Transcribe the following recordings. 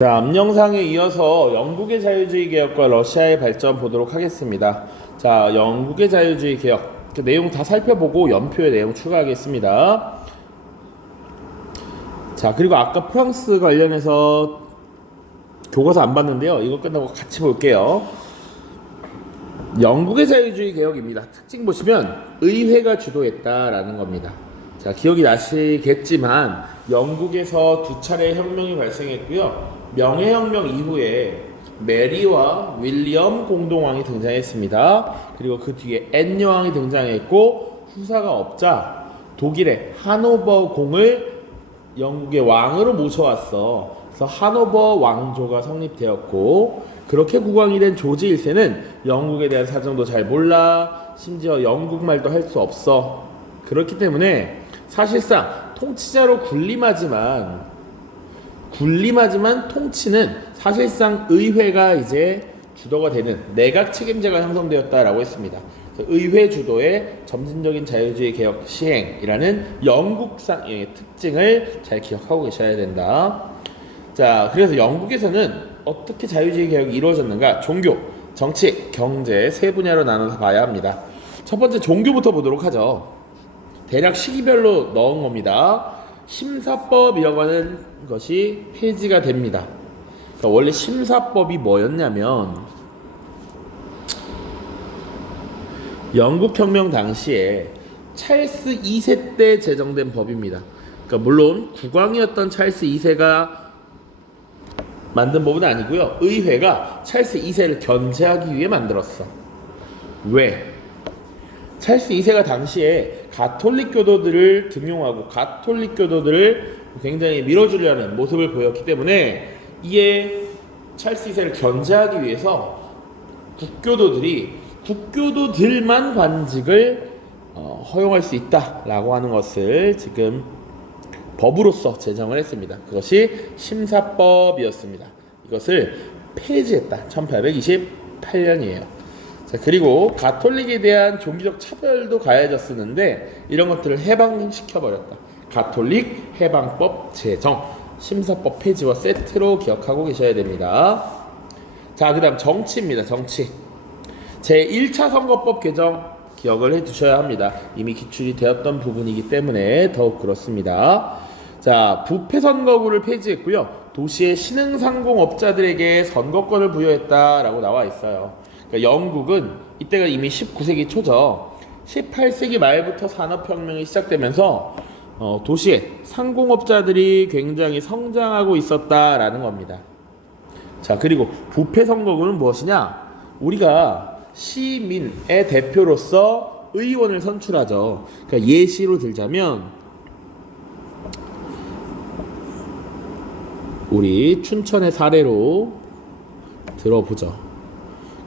자, 앞 영상에 이어서 영국의 자유주의 개혁과 러시아의 발전 보도록 하겠습니다. 자, 영국의 자유주의 개혁 그 내용 다 살펴보고 연표의 내용 추가하겠습니다. 자, 그리고 아까 프랑스 관련해서 교과서 안 봤는데요. 이거 끝나고 같이 볼게요. 영국의 자유주의 개혁입니다. 특징 보시면 의회가 주도했다라는 겁니다. 자, 기억이 나시겠지만 영국에서 두 차례 혁명이 발생했고요. 명예혁명 이후에 메리와 윌리엄 공동왕이 등장했습니다. 그리고 그 뒤에 앤 여왕이 등장했고 후사가 없자 독일의 하노버 공을 영국의 왕으로 모셔왔어. 그래서 하노버 왕조가 성립되었고, 그렇게 국왕이 된 조지 1세는 영국에 대한 사정도 잘 몰라, 심지어 영국말도 할 수 없어. 그렇기 때문에 사실상 통치자로 군림하지만 통치는 사실상 의회가 이제 주도가 되는 내각 책임제가 형성되었다라고 했습니다. 의회 주도의 점진적인 자유주의 개혁 시행이라는 영국상의 특징을 잘 기억하고 계셔야 된다. 자, 그래서 영국에서는 어떻게 자유주의 개혁이 이루어졌는가? 종교, 정치, 경제 세 분야로 나눠서 봐야 합니다. 첫 번째 종교부터 보도록 하죠. 대략 시기별로 넣은 겁니다. 심사법이라고 하는 것이 폐지가 됩니다. 그러니까 원래 심사법이 뭐였냐면 영국 혁명 당시에 찰스 2세 때 제정된 법입니다. 그러니까 물론 국왕이었던 찰스 2세가 만든 법은 아니고요. 의회가 찰스 2세를 견제하기 위해 만들었어. 왜? 찰스 2세가 당시에 가톨릭 교도들을 등용하고 가톨릭 교도들을 굉장히 밀어주려는 모습을 보였기 때문에 이에 찰스 2세를 견제하기 위해서 국교도들만 관직을 허용할 수 있다라고 하는 것을 지금 법으로서 제정을 했습니다. 그것이 심사법이었습니다. 이것을 폐지했다. 1828년이에요. 자, 그리고 가톨릭에 대한 종교적 차별도 가해졌었는데 이런 것들을 해방시켜버렸다. 가톨릭 해방법 제정, 심사법 폐지와 세트로 기억하고 계셔야 됩니다. 자, 그 다음 정치입니다. 정치. 제1차 선거법 개정 기억을 해두셔야 합니다. 이미 기출이 되었던 부분이기 때문에 더욱 그렇습니다. 자, 부패선거구를 폐지했고요. 도시의 신흥상공업자들에게 선거권을 부여했다라고 나와 있어요. 그러니까 영국은 이때가 이미 19세기 초죠. 18세기 말부터 산업혁명이 시작되면서 도시의 상공업자들이 굉장히 성장하고 있었다라는 겁니다. 자, 그리고 부패선거구는 무엇이냐? 우리가 시민의 대표로서 의원을 선출하죠. 그러니까 예시로 들자면 우리 춘천의 사례로 들어보죠.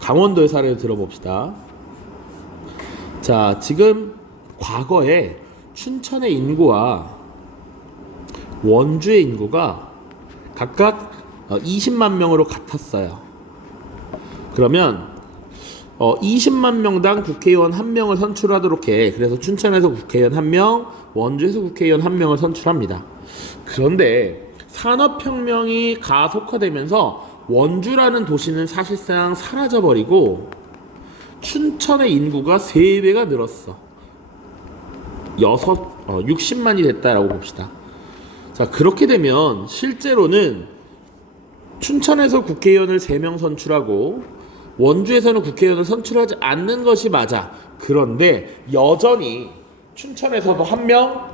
강원도의 사례를 들어봅시다. 자, 지금 과거에 춘천의 인구와 원주의 인구가 각각 20만 명으로 같았어요. 그러면 20만 명당 국회의원 1명을 선출하도록 해. 그래서 춘천에서 국회의원 1명, 원주에서 국회의원 1명을 선출합니다. 그런데 산업혁명이 가속화되면서 원주라는 도시는 사실상 사라져버리고 춘천의 인구가 3배가 늘었어. 60만이 됐다라고 봅시다. 자, 그렇게 되면 실제로는 춘천에서 국회의원을 3명 선출하고 원주에서는 국회의원을 선출하지 않는 것이 맞아. 그런데 여전히 춘천에서도 1명,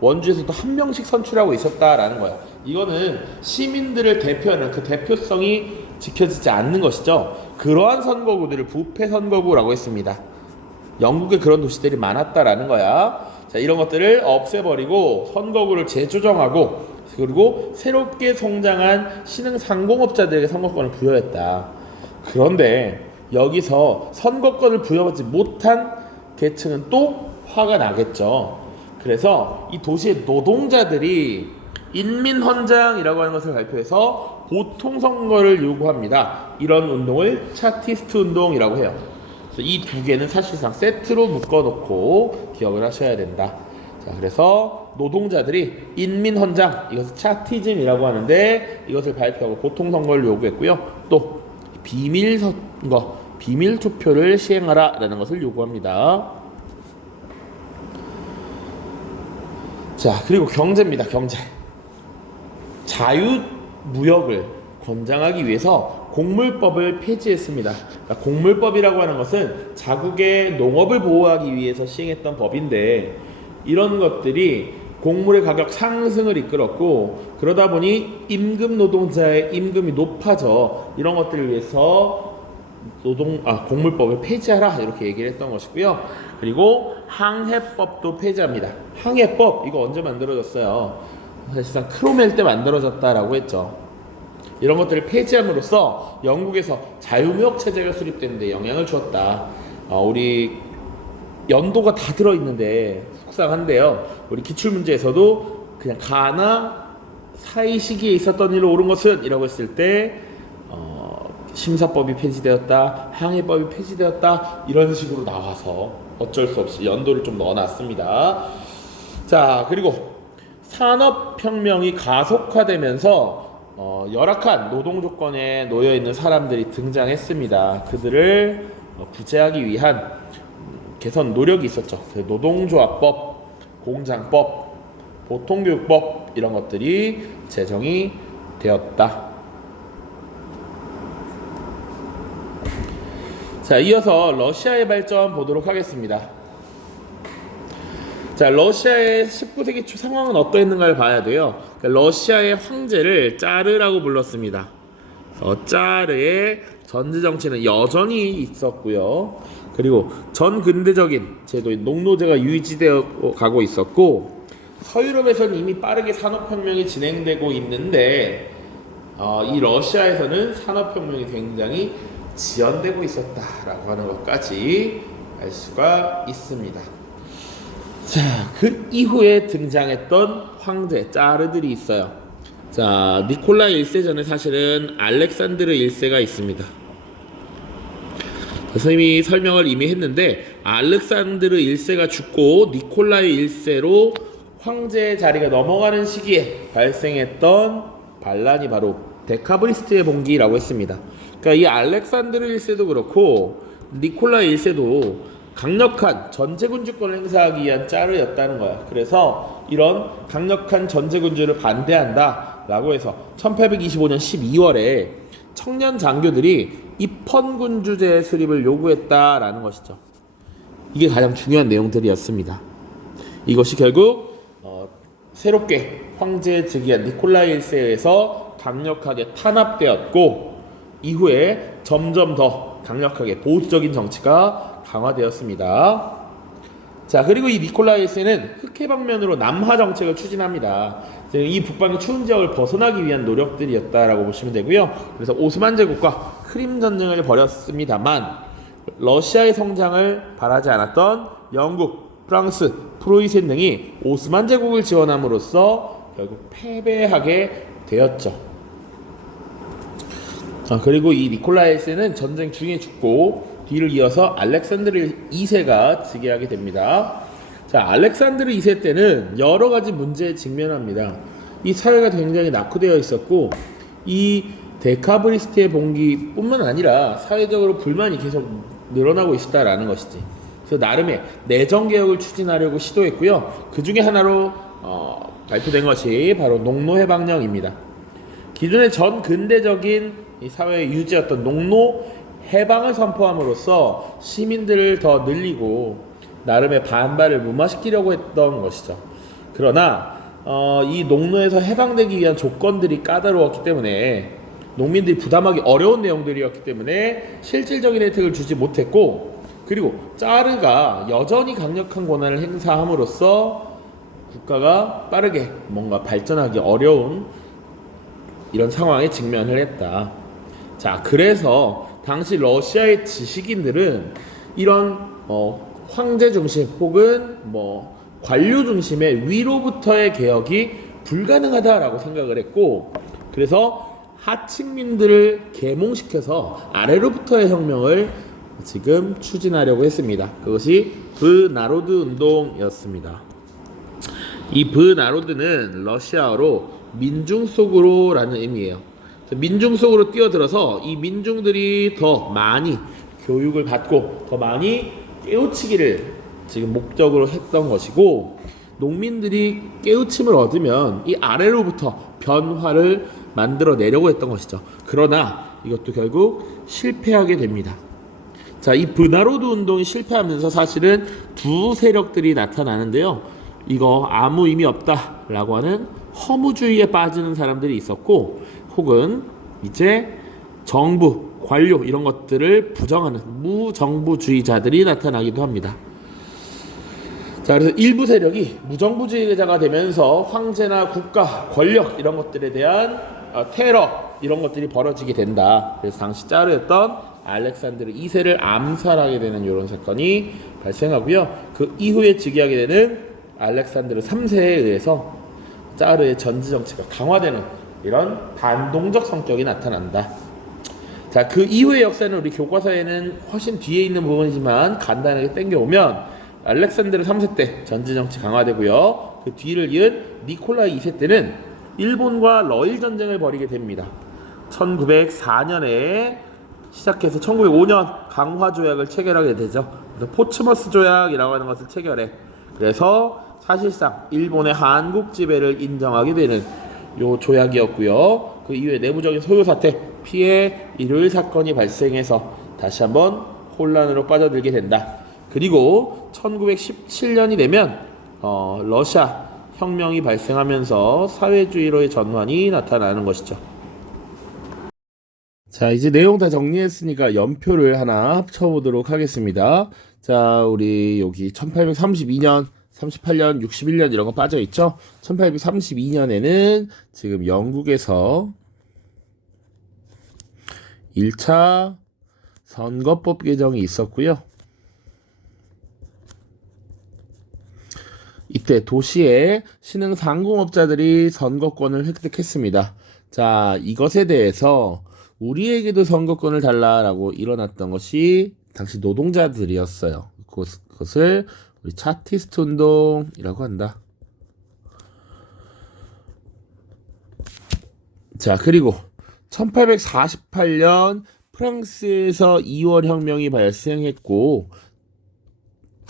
원주에서도 1명씩 선출하고 있었다라는 거야. 이거는 시민들을 대표하는 그 대표성이 지켜지지 않는 것이죠. 그러한 선거구들을 부패 선거구라고 했습니다. 영국에 그런 도시들이 많았다라는 거야. 자, 이런 것들을 없애버리고 선거구를 재조정하고 그리고 새롭게 성장한 신흥 상공업자들에게 선거권을 부여했다. 그런데 여기서 선거권을 부여받지 못한 계층은 또 화가 나겠죠. 그래서 이 도시의 노동자들이 인민헌장이라고 하는 것을 발표해서 보통선거를 요구합니다. 이런 운동을 차티스트 운동이라고 해요. 그래서 이 두 개는 사실상 세트로 묶어놓고 기억을 하셔야 된다. 자, 자, 그래서 노동자들이 인민헌장, 이것을 차티즘이라고 하는데 이것을 발표하고 보통선거를 요구했고요. 또 비밀선거, 비밀투표를 시행하라 라는 것을 요구합니다. 자, 그리고 경제입니다. 경제. 자유무역을 권장하기 위해서 곡물법을 폐지했습니다. 그러니까 곡물법이라고 하는 것은 자국의 농업을 보호하기 위해서 시행했던 법인데, 이런 것들이 곡물의 가격 상승을 이끌었고, 그러다 보니 임금 노동자의 임금이 높아져 이런 것들을 위해서 곡물법을 폐지하라 이렇게 얘기를 했던 것이고요. 그리고 항해법도 폐지합니다. 항해법 이거 언제 만들어졌어요? 사실상 크로멜 때 만들어졌다라고 했죠. 이런 것들을 폐지함으로써 영국에서 자유무역 체제가 수립되는데 영향을 주었다. 우리 연도가 다 들어있는데 속상한데요. 우리 기출문제에서도 그냥 가나 사이 시기에 있었던 일로 옳은 것은 이라고 했을 때 심사법이 폐지되었다, 항해법이 폐지되었다 이런 식으로 나와서 어쩔 수 없이 연도를 좀 넣어놨습니다. 자, 그리고 산업혁명이 가속화되면서 열악한 노동 조건에 놓여 있는 사람들이 등장했습니다. 그들을 구제하기 위한 개선 노력이 있었죠. 노동조합법, 공장법, 보통교육법 이런 것들이 제정이 되었다. 자, 이어서 러시아의 발전 보도록 하겠습니다. 자, 러시아의 19세기 초 상황은 어떠했는가를 봐야 돼요. 러시아의 황제를 짜르라고 불렀습니다. 짜르의 전제 정치는 여전히 있었고요. 그리고 전 근대적인 제도인 농노제가 유지되어 가고 있었고, 서유럽에서는 이미 빠르게 산업혁명이 진행되고 있는데 이 러시아에서는 산업혁명이 굉장히 지연되고 있었다라고 하는 것까지 알 수가 있습니다. 자, 그 이후에 등장했던 황제 짜르들이 있어요. 자, 니콜라이 1세 전에 사실은 알렉산드르 1세가 있습니다. 선생님이 설명을 이미 했는데, 알렉산드르 1세가 죽고 니콜라이 1세로 황제의 자리가 넘어가는 시기에 발생했던 반란이 바로 데카브리스트의 봉기라고 했습니다. 그러니까 이 알렉산드르 1세도 그렇고 니콜라이 1세도 강력한 전제군주권을 행사하기 위한 짜르였다는 거야. 그래서 이런 강력한 전제군주를 반대한다 라고 해서 1825년 12월에 청년 장교들이 입헌군주제 수립을 요구했다라는 것이죠. 이게 가장 중요한 내용들이었습니다. 이것이 결국 새롭게 황제에 즉위한 니콜라이 1세에 의해서 강력하게 탄압되었고, 이후에 점점 더 강력하게 보수적인 정치가 강화되었습니다. 자, 그리고 이 니콜라이 1세는 흑해 방면으로 남하 정책을 추진합니다. 이 북방의 추운 지역을 벗어나기 위한 노력들이었다라고 보시면 되고요. 그래서 오스만 제국과 크림 전쟁을 벌였습니다만 러시아의 성장을 바라지 않았던 영국, 프랑스, 프로이센 등이 오스만 제국을 지원함으로써 결국 패배하게 되었죠. 그리고 이 니콜라이 1세는 전쟁 중에 죽고 뒤를 이어서 알렉산드르 2세가 즉위하게 됩니다. 자, 알렉산드르 2세 때는 여러 가지 문제에 직면합니다. 이 사회가 굉장히 낙후되어 있었고, 이 데카브리스트의 봉기뿐만 아니라 사회적으로 불만이 계속 늘어나고 있었다라는 것이지. 그래서 나름의 내정 개혁을 추진하려고 시도했고요. 그 중에 하나로 발표된 것이 바로 농노 해방령입니다. 기존의 전 근대적인 이 사회의 유지였던 농노 해방을 선포함으로써 시민들을 더 늘리고 나름의 반발을 무마시키려고 했던 것이죠. 그러나 이 농노에서 해방되기 위한 조건들이 까다로웠기 때문에 농민들이 부담하기 어려운 내용들이었기 때문에 실질적인 혜택을 주지 못했고, 그리고 짜르가 여전히 강력한 권한을 행사함으로써 국가가 빠르게 뭔가 발전하기 어려운 이런 상황에 직면을 했다. 자, 그래서 당시 러시아의 지식인들은 이런 황제 중심 혹은 관료 중심의 위로부터의 개혁이 불가능하다라고 생각을 했고, 그래서 하층민들을 계몽시켜서 아래로부터의 혁명을 지금 추진하려고 했습니다. 그것이 브나로드 운동이었습니다. 이 브나로드는 러시아어로 민중 속으로라는 의미예요. 민중 속으로 뛰어들어서 이 민중들이 더 많이 교육을 받고 더 많이 깨우치기를 지금 목적으로 했던 것이고, 농민들이 깨우침을 얻으면 이 아래로부터 변화를 만들어내려고 했던 것이죠. 그러나 이것도 결국 실패하게 됩니다. 자, 이 브나로드 운동이 실패하면서 사실은 두 세력들이 나타나는데요. 이거 아무 의미 없다라고 하는 허무주의에 빠지는 사람들이 있었고, 혹은 이제 정부, 관료 이런 것들을 부정하는 무정부주의자들이 나타나기도 합니다. 자, 그래서 일부 세력이 무정부주의자가 되면서 황제나 국가, 권력 이런 것들에 대한 테러 이런 것들이 벌어지게 된다. 그래서 당시 짜르였던 알렉산드르 2세를 암살하게 되는 이런 사건이 발생하고요. 그 이후에 즉위하게 되는 알렉산드르 3세에 의해서 짜르의 전지 정치가 강화되는 이런 반동적 성격이 나타난다. 자, 그 이후의 역사는 우리 교과서에는 훨씬 뒤에 있는 부분이지만 간단하게 땡겨오면 알렉산드르 3세 때 전지 정치 강화되고요. 그 뒤를 이은 니콜라이 2세 때는 일본과 러일 전쟁을 벌이게 됩니다. 1904년에 시작해서 1905년 강화 조약을 체결하게 되죠. 그래서 포츠머스 조약이라고 하는 것을 체결해. 그래서 사실상 일본의 한국 지배를 인정하게 되는 요 조약이었고요. 그 이후에 내부적인 소요 사태, 피해, 일요일 사건이 발생해서 다시 한번 혼란으로 빠져들게 된다. 그리고 1917년이 되면 러시아 혁명이 발생하면서 사회주의로의 전환이 나타나는 것이죠. 자, 이제 내용 다 정리했으니까 연표를 하나 합쳐보도록 하겠습니다. 자, 우리 여기 1832년, 38년, 61년 이런 거 빠져있죠? 1832년에는 지금 영국에서 1차 선거법 개정이 있었고요. 이때 도시의 신흥 상공업자들이 선거권을 획득했습니다. 자, 이것에 대해서 우리에게도 선거권을 달라라고 일어났던 것이 당시 노동자들이었어요. 그것을 우리 차티스트 운동이라고 한다. 자, 그리고 1848년 프랑스에서 2월 혁명이 발생했고,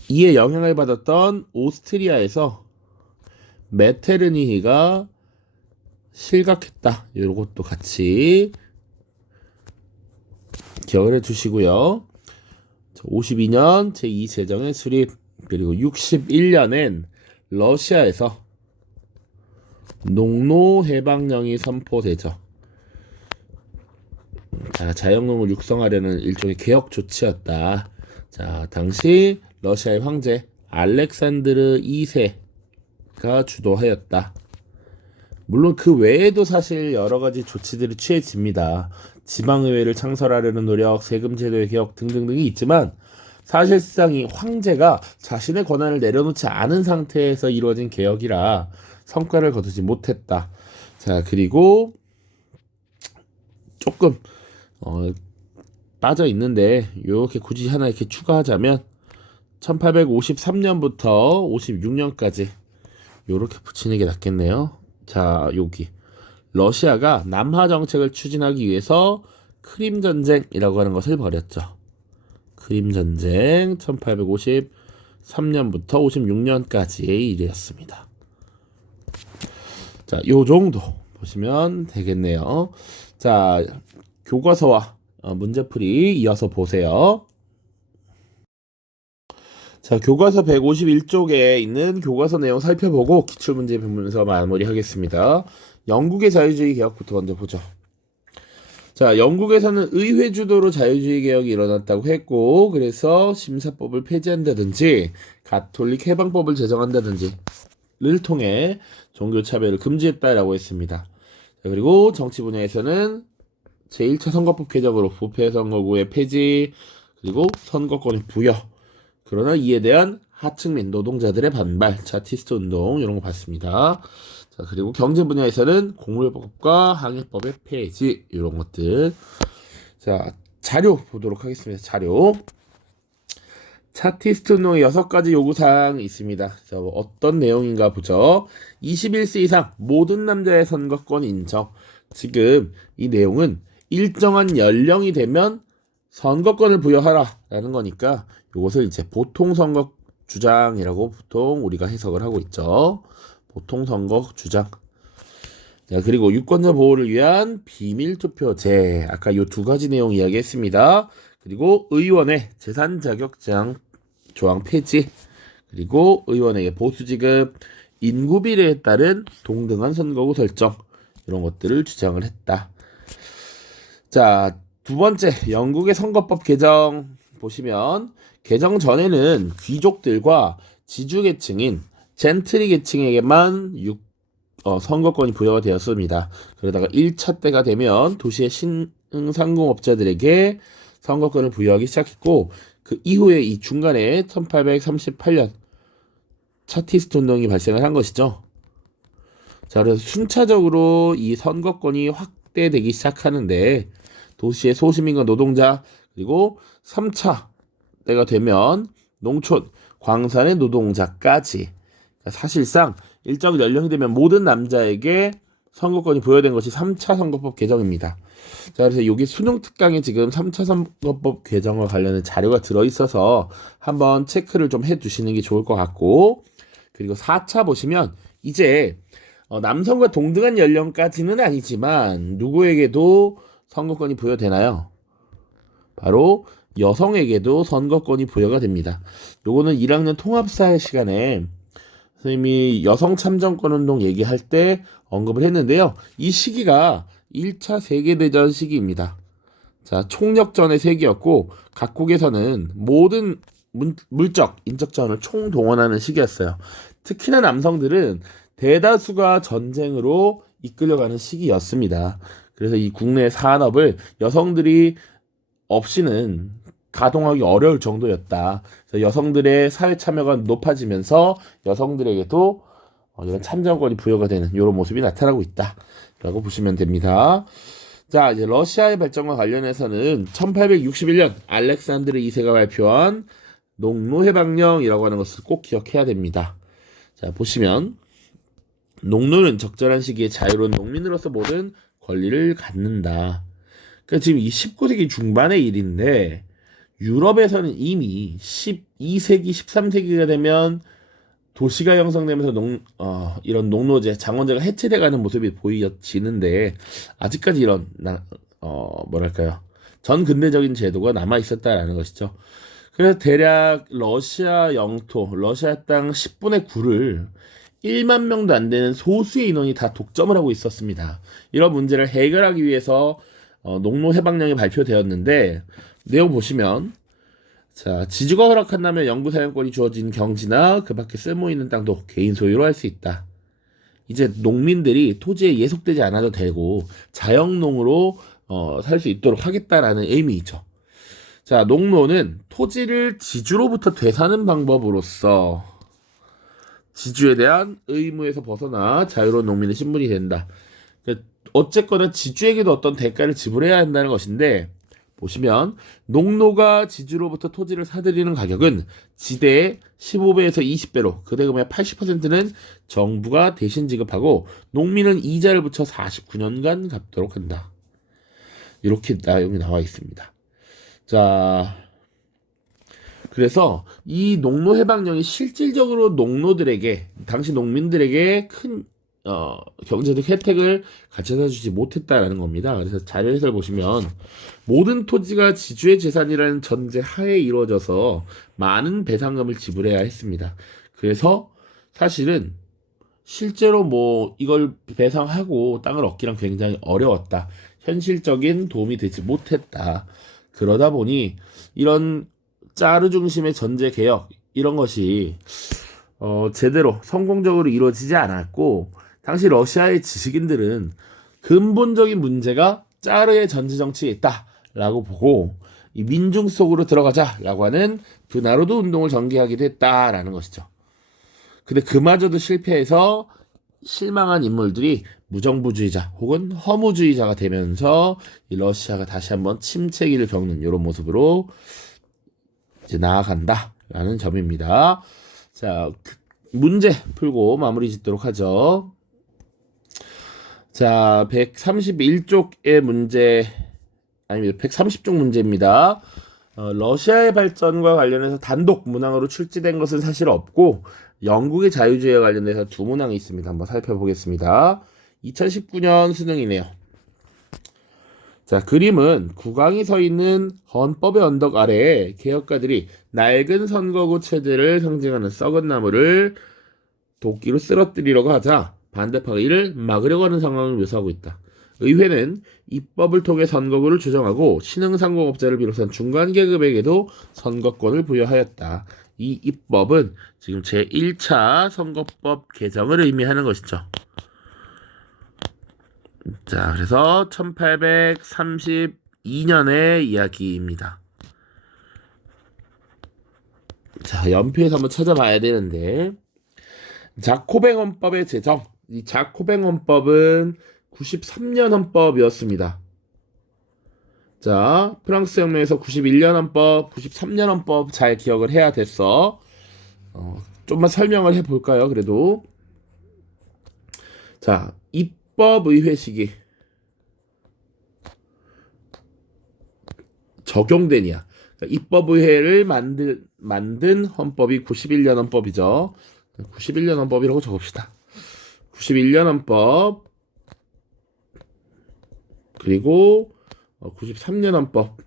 이에 영향을 받았던 오스트리아에서 메테르니히가 실각했다. 이것도 같이 기억을 해주시고요. 52년 제2제정의 수립, 그리고 61년엔 러시아에서 농노해방령이 선포되죠. 자, 자연농을 육성하려는 일종의 개혁 조치였다. 자, 당시 러시아의 황제 알렉산드르 2세가 주도하였다. 물론 그 외에도 사실 여러 가지 조치들이 취해집니다. 지방의회를 창설하려는 노력, 세금 제도의 개혁 등등등이 있지만, 사실상 이 황제가 자신의 권한을 내려놓지 않은 상태에서 이루어진 개혁이라 성과를 거두지 못했다. 자, 그리고 조금 빠져 있는데 이렇게 굳이 하나 이렇게 추가하자면 1853년부터 56년까지 이렇게 붙이는 게 낫겠네요. 자, 여기 러시아가 남하 정책을 추진하기 위해서 크림 전쟁이라고 하는 것을 벌였죠. 크림 전쟁 1853년부터 56년까지의 일이었습니다. 자, 요 정도 보시면 되겠네요. 자, 교과서와 문제풀이 이어서 보세요. 자, 교과서 151쪽에 있는 교과서 내용 살펴보고 기출문제 보면서 마무리하겠습니다. 영국의 자유주의 개혁부터 먼저 보죠. 자, 영국에서는 의회 주도로 자유주의 개혁이 일어났다고 했고, 그래서 심사법을 폐지한다든지 가톨릭 해방법을 제정한다든지를 통해 종교차별을 금지했다라고 했습니다. 자, 그리고 정치 분야에서는 제1차 선거법 개정으로 부패 선거구의 폐지, 그리고 선거권의 부여. 그러나 이에 대한 하층민 노동자들의 반발, 차티스트 운동 이런 거 봤습니다. 자, 그리고 경제 분야에서는 공물법과 항해법의 폐지 이런 것들. 자, 자료 보도록 하겠습니다. 자료. 차티스트 운동의 6가지 요구사항이 있습니다. 자, 어떤 내용인가 보죠. 21세 이상 모든 남자의 선거권 인정. 지금 이 내용은 일정한 연령이 되면 선거권을 부여하라 라는 거니까 이것을 이제 보통선거 주장이라고 보통 우리가 해석을 하고 있죠. 보통선거 주장. 자, 그리고 유권자 보호를 위한 비밀투표제. 아까 요 2가지 내용 이야기했습니다. 그리고 의원의 재산 자격 제한 조항 폐지. 그리고 의원에게 보수 지급, 인구 비례에 따른 동등한 선거구 설정. 이런 것들을 주장을 했다. 자, 2번째, 영국의 선거법 개정 보시면 개정 전에는 귀족들과 지주계층인 젠트리 계층에게만 선거권이 부여가 되었습니다. 그러다가 1차 때가 되면 도시의 신흥상공업자들에게 선거권을 부여하기 시작했고, 그 이후에 이 중간에 1838년 차티스트 운동이 발생을 한 것이죠. 자, 그래서 순차적으로 이 선거권이 확대되기 시작하는데 도시의 소시민과 노동자, 그리고 3차 때가 되면 농촌, 광산의 노동자까지, 그러니까 사실상 일정 연령이 되면 모든 남자에게 선거권이 부여된 것이 3차 선거법 개정입니다. 자, 그래서 여기 수능 특강에 지금 3차 선거법 개정과 관련된 자료가 들어있어서 한번 체크를 좀 해두시는 게 좋을 것 같고, 그리고 4차 보시면 이제 남성과 동등한 연령까지는 아니지만 누구에게도 선거권이 부여되나요? 바로 여성에게도 선거권이 부여가 됩니다. 요거는 1학년 통합사회 시간에 선생님이 여성 참정권 운동 얘기할 때 언급을 했는데요. 이 시기가 1차 세계대전 시기입니다. 자, 총력전의 세기였고 각국에서는 모든 물적, 인적 자원을 총동원하는 시기였어요. 특히나 남성들은 대다수가 전쟁으로 이끌려가는 시기였습니다. 그래서 이 국내 산업을 여성들이 없이는 가동하기 어려울 정도였다. 그래서 여성들의 사회 참여가 높아지면서 여성들에게도 이런 참정권이 부여가 되는 이런 모습이 나타나고 있다라고 보시면 됩니다. 자, 이제 러시아의 발전과 관련해서는 1861년 알렉산드르 2세가 발표한 농노해방령이라고 하는 것을 꼭 기억해야 됩니다. 자, 보시면 농노는 적절한 시기에 자유로운 농민으로서 모든 권리를 갖는다. 그러니까 지금 이 19세기 중반의 일인데 유럽에서는 이미 12세기, 13세기가 되면 도시가 형성되면서 이런 농노제, 장원제가 해체돼가는 모습이 보여지는데 아직까지 이런 뭐랄까요, 전근대적인 제도가 남아 있었다라는 것이죠. 그래서 대략 러시아 영토, 러시아 땅 10분의 9를 1만 명도 안 되는 소수의 인원이 다 독점을 하고 있었습니다. 이런 문제를 해결하기 위해서 농노해방령이 발표되었는데 내용 보시면, 자, 지주가 허락한다면 영구 사용권이 주어진 경지나 그 밖에 쓸모있는 땅도 개인 소유로 할 수 있다. 이제 농민들이 토지에 예속되지 않아도 되고 자영농으로 살 수 있도록 하겠다라는 의미이죠. 자, 농노는 토지를 지주로부터 되사는 방법으로서 지주에 대한 의무에서 벗어나 자유로운 농민의 신분이 된다. 어쨌거나 지주에게도 어떤 대가를 지불해야 한다는 것인데, 보시면 농노가 지주로부터 토지를 사들이는 가격은 지대의 15배에서 20배로, 그 대금의 80%는 정부가 대신 지급하고 농민은 이자를 붙여 49년간 갚도록 한다. 이렇게 내용이 나와 있습니다. 자, 그래서 이 농노해방령이 실질적으로 농노들에게, 당시 농민들에게 큰 경제적 혜택을 가져다 주지 못했다라는 겁니다. 그래서 자료 해설 보시면 모든 토지가 지주의 재산이라는 전제 하에 이루어져서 많은 배상금을 지불해야 했습니다. 그래서 사실은 실제로 뭐 이걸 배상하고 땅을 얻기란 굉장히 어려웠다. 현실적인 도움이 되지 못했다. 그러다 보니 이런 짜르 중심의 전제 개혁, 이런 것이 제대로 성공적으로 이루어지지 않았고, 당시 러시아의 지식인들은 근본적인 문제가 짜르의 전제 정치에 있다라고 보고 이 민중 속으로 들어가자라고 하는 브나로드 운동을 전개하기도 했다라는 것이죠. 근데 그마저도 실패해서 실망한 인물들이 무정부주의자 혹은 허무주의자가 되면서 이 러시아가 다시 한번 침체기를 겪는 이런 모습으로 이제 나아간다라는 점입니다. 자, 문제 풀고 마무리 짓도록 하죠. 자, 131쪽의 문제, 아닙니다. 130쪽 문제입니다. 러시아의 발전과 관련해서 단독 문항으로 출제된 것은 사실 없고 영국의 자유주의와 관련해서 두 문항이 있습니다. 한번 살펴보겠습니다. 2019년 수능이네요. 자, 그림은 국왕이 서 있는 헌법의 언덕 아래에 개혁가들이 낡은 선거구 체제를 상징하는 썩은 나무를 도끼로 쓰러뜨리려고 하자 반대파가 이를 막으려고 하는 상황을 묘사하고 있다. 의회는 입법을 통해 선거구를 조정하고 신흥상공업자를 비롯한 중간 계급에게도 선거권을 부여하였다. 이 입법은 지금 제1차 선거법 개정을 의미하는 것이죠. 자, 그래서 1832년의 이야기입니다. 자, 연필에서 한번 찾아봐야 되는데, 자코뱅 헌법의 제정. 이 자코뱅 헌법은 93년 헌법이었습니다. 자, 프랑스 혁명에서 91년 헌법, 93년 헌법 잘 기억을 해야 됐어. 좀만 설명을 해볼까요? 그래도. 자, 입법의회 시기. 적용되냐. 그러니까 입법의회를 만든 헌법이 91년 헌법이죠. 91년 헌법이라고 적읍시다. 91년 헌법. 그리고 93년 헌법.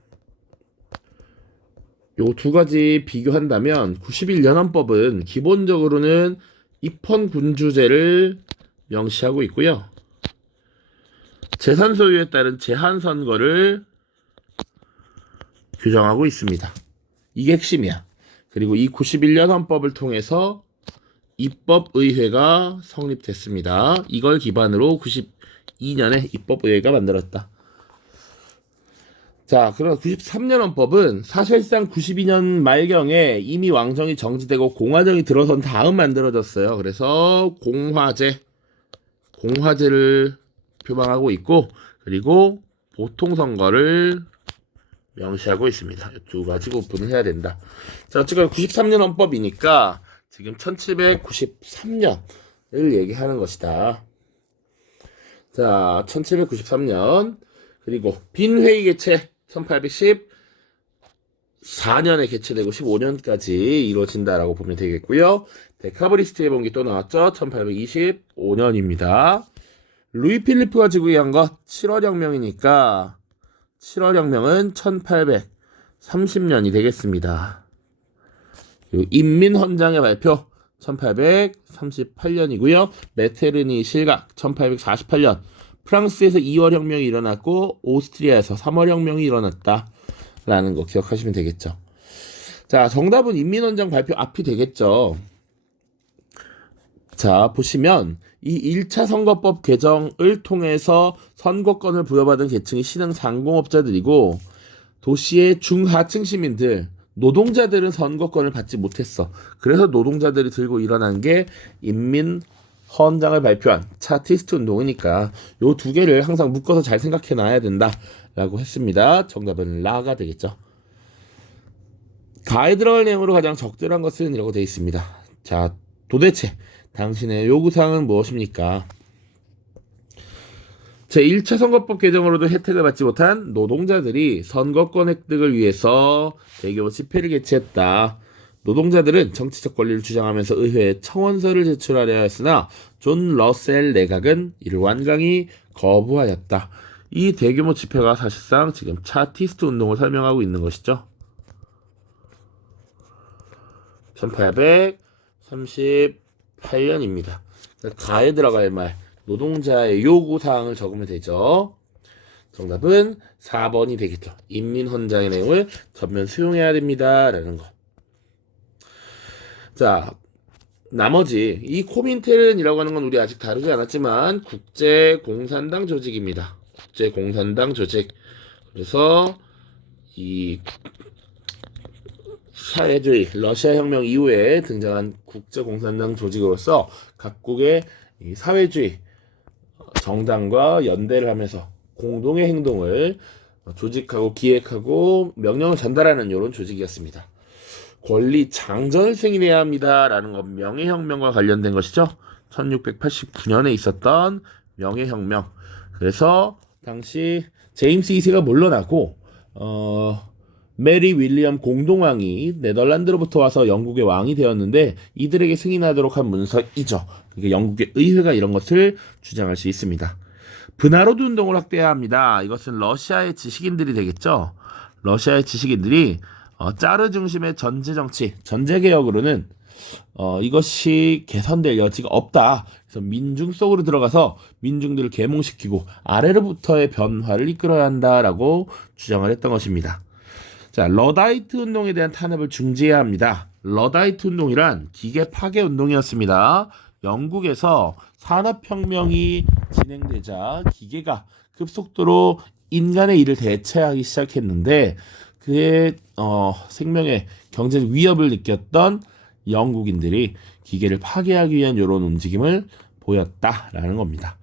요 두 가지 비교한다면 91년 헌법은 기본적으로는 입헌군주제를 명시하고 있고요. 재산 소유에 따른 제한 선거를 규정하고 있습니다. 이게 핵심이야. 그리고 이 91년 헌법을 통해서 입법의회가 성립됐습니다. 이걸 기반으로 92년에 입법의회가 만들었다. 자, 그럼 93년 헌법은 사실상 92년 말경에 이미 왕정이 정지되고 공화정이 들어선 다음 만들어졌어요. 그래서 공화제를 표방하고 있고, 그리고 보통선거를 명시하고 있습니다. 두 가지 구분을 해야 된다. 자, 어쨌든 93년 헌법이니까 지금 1793년을 얘기하는 것이다. 자, 1793년. 그리고 빈회의 개최 1814년에 개최되고 15년까지 이루어진다라고 보면 되겠고요. 데카브리스트 해본기 또 나왔죠. 1825년입니다. 루이 필리프가 즉위한 것 7월 혁명이니까 7월 혁명은 1830년이 되겠습니다. 그리고 인민헌장의 발표 1838년이고요. 메테르니 실각 1848년. 프랑스에서 2월 혁명이 일어났고 오스트리아에서 3월 혁명이 일어났다라는 거 기억하시면 되겠죠. 자, 정답은 인민헌장 발표 앞이 되겠죠. 자, 보시면 이 1차 선거법 개정을 통해서 선거권을 부여받은 계층이 신흥상공업자들이고 도시의 중하층 시민들, 노동자들은 선거권을 받지 못했어. 그래서 노동자들이 들고 일어난 게 인민헌장을 발표한 차티스트 운동이니까 요 두 개를 항상 묶어서 잘 생각해 놔야 된다라고 했습니다. 정답은 라가 되겠죠. 가에 들어갈 내용으로 가장 적절한 것은 이라고 되어 있습니다. 자, 도대체 당신의 요구사항은 무엇입니까? 제1차 선거법 개정으로도 혜택을 받지 못한 노동자들이 선거권 획득을 위해서 대규모 집회를 개최했다. 노동자들은 정치적 권리를 주장하면서 의회에 청원서를 제출하려 했으나 존 러셀 내각은 이를 완강히 거부하였다. 이 대규모 집회가 사실상 지금 차티스트 운동을 설명하고 있는 것이죠. 1838년입니다. 가에 들어갈 말, 노동자의 요구사항을 적으면 되죠. 정답은 4번이 되겠죠. 인민헌장의 내용을 전면 수용해야 됩니다. 라는 거. 자, 나머지 이 코민텔은이라고 하는 건 우리 아직 다루지 않았지만 국제공산당 조직입니다. 국제공산당 조직. 그래서 이 사회주의 러시아 혁명 이후에 등장한 국제공산당 조직으로서 각국의 이 사회주의 정당과 연대를 하면서 공동의 행동을 조직하고 기획하고 명령을 전달하는 이런 조직이었습니다. 권리 장전을 승인해야 합니다라는 건 명예혁명과 관련된 것이죠. 1689년에 있었던 명예혁명. 그래서 당시 제임스 2세가 물러나고 메리 윌리엄 공동왕이 네덜란드로부터 와서 영국의 왕이 되었는데 이들에게 승인하도록 한 문서이죠. 그게 영국의 의회가 이런 것을 주장할 수 있습니다. 브나로드 운동을 확대해야 합니다. 이것은 러시아의 지식인들이 되겠죠. 러시아의 지식인들이 짜르 중심의 전제 정치, 전제 개혁으로는 이것이 개선될 여지가 없다. 그래서 민중 속으로 들어가서 민중들을 계몽시키고 아래로부터의 변화를 이끌어야 한다라고 주장을 했던 것입니다. 자, 러다이트 운동에 대한 탄압을 중지해야 합니다. 러다이트 운동이란 기계 파괴 운동이었습니다. 영국에서 산업혁명이 진행되자 기계가 급속도로 인간의 일을 대체하기 시작했는데 그의 생명의 경제적 위협을 느꼈던 영국인들이 기계를 파괴하기 위한 이런 움직임을 보였다라는 겁니다.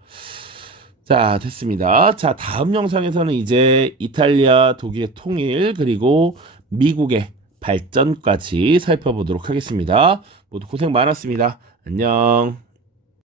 자, 됐습니다. 자, 다음 영상에서는 이제 이탈리아, 독일의 통일, 그리고 미국의 발전까지 살펴보도록 하겠습니다. 모두 고생 많았습니다. 안녕.